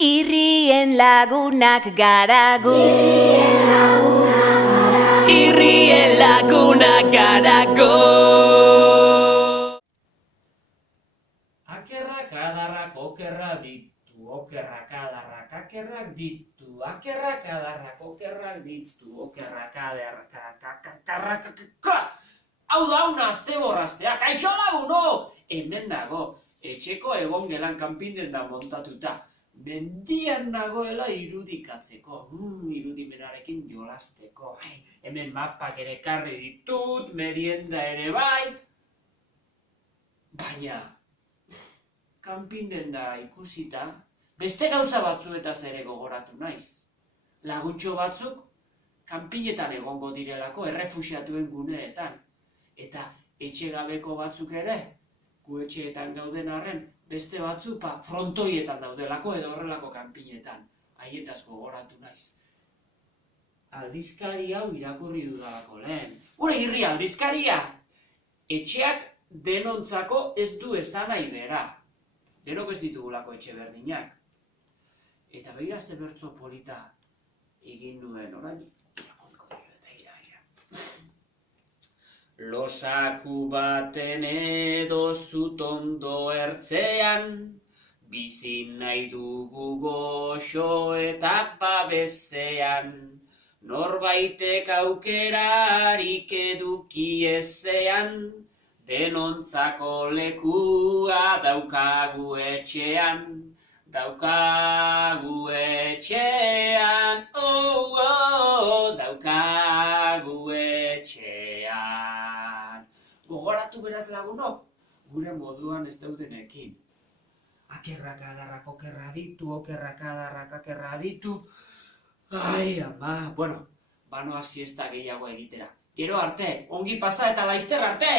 Irrien lagunak gara gu. Irrien lagunak gara gu. Akerrak adarrak okerrak ditu, okerrak adarrak akerrak ditu, akerrak adarrak okerrak ditu, okerrak adarrak Hau da una asteborraztea, kaixo lagunok! Hemen nago, etxeko egon gelan kanpinen da montatuta. Mendian nagoela irudikatzeko, irudimenarekin jolasteko. Hemen mapak ere ekarri ditut, merienda ere bai. Baina, kanpinen da ikusita, beste gauza batzuetaz ere gogoratu naiz. Laguntxo batzuk, kanpinetan egongo direlako errefuxiatuen guneetan. Eta etxegabeko batzuk ere, gu etxeetan gauden arren, beste batzu frontoietan daudelako edo horrelako kanpinetan. Haietaz gogoratu naiz. Aldizkari hau irakurri dudalako lehen. Gure irri aldizkaria! Etxeak denontzako ez du esan nahi bera. Denok ez ditugulako etxe berdinak. Eta begira ze bertso polita egin nuen orain. Losaku baten edo zutondo ertzean, bizi nahi dugu goxo eta babezean. Norbaitek aukerarik eduki ezean, denontzako lekua daukagu etxean. Daukagu etxean, daukagu etxean. Gogoratu beraz lagunok, gure moduan ez daudenekin. Akerrak adarrak okerra ditu, okerrak adarrak akerra ditu. Ai, ama, bueno, banoa siesta gehiago egitera. Gero arte, ongi pasa eta laizter arte!